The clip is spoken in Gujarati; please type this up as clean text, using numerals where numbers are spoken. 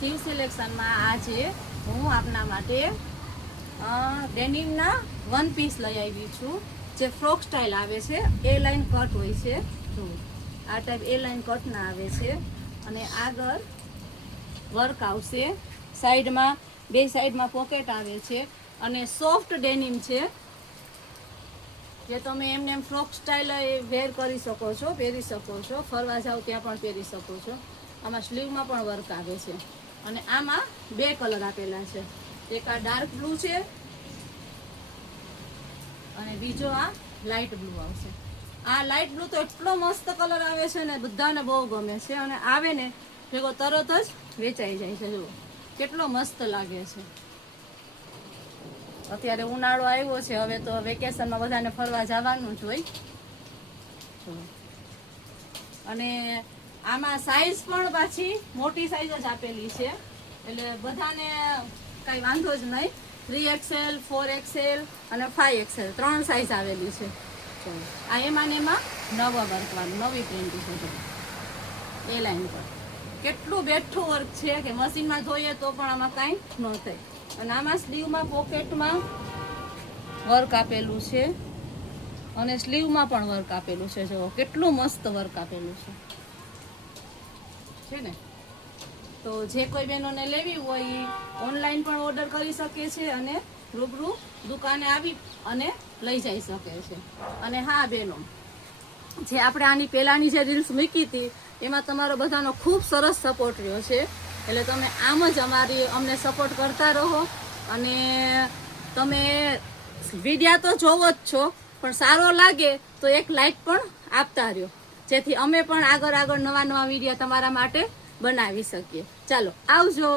શિવ સિલેક્શનમાં આજે હું આપના માટે ડેનિમના વન પીસ લઈ આવી છું, જે ફ્રોક સ્ટાઇલ આવે છે, એ લાઇન કટ હોય છે. જો આ ટાઈપ એ લાઇન કટના આવે છે અને આગળ વર્ક આવશે. સાઈડમાં બે સાઈડમાં પોકેટ આવે છે અને સોફ્ટ ડેનિમ છે, જે તમે એમને એમ ફ્રોક સ્ટાઇલ વેર કરી શકો છો, પહેરી શકો છો, ફરવા જાઓ ત્યાં પણ પહેરી શકો છો. આમાં સ્લીવમાં પણ વર્ક આવે છે અને આમાં બે કલર આપેલા છે, એક આ ડાર્ક બ્લુ છે અને બીજો આ લાઇટ બ્લુ આવશે. આ લાઇટ બ્લુ તો એટલો મસ્ત કલર આવે છે ને, બધાને બહુ ગમે છે અને આવે ને ભેગો તરત જ વેચાઈ જાય છે. જુઓ કેટલો મસ્ત લાગે છે. અત્યારે ઉનાળો આવ્યો છે, હવે તો વેકેશનમાં બધાને ફરવા જવાનું જ હોય. અને આમાં સાઈઝ પણ પાછી મોટી સાઈઝ જ આપેલી છે, એટલે બધાને કઈ વાંધો જ નહીં. 3XL, 4XL અને 5XL 3 સાઈઝ આવેલી છે. આ એમાં ને એમાં નવા વર્કવાનું નવી પ્રિન્ટ છે. એ લાઈન પર કેટલું બેઠું વર્ક છે કે મશીનમાં ધોઈએ તો પણ આમાં કાંઈ ન થાય. અને આમાં સ્લીવમાં પોકેટમાં વર્ક આપેલું છે અને સ્લીવમાં પણ વર્ક આપેલું છે. જો કેટલું મસ્ત વર્ક આપેલું છે ને. તો જે કોઈ બહેનોને લેવી હોય ઓનલાઈન પણ ઓર્ડર કરી શકે છે અને રૂબરૂ દુકાને આવી અને લઈ જઈ શકે છે. અને હા બહેનો, જે આપણે આની પહેલાંની જે રીલ્સ મૂકી હતી એમાં તમારો બધાનો ખૂબ સરસ સપોર્ટ રહ્યો છે, એટલે તમે આમ જ અમને સપોર્ટ કરતા રહો. અને તમે વિડીયા તો જોવો જ છો, પણ સારો લાગે તો એક લાઈક પણ આપતા રહ્યો, જેથી અમે પણ આગળ નવા વિડીયા તમારા માટે બનાવી શકીએ. ચાલો આવજો.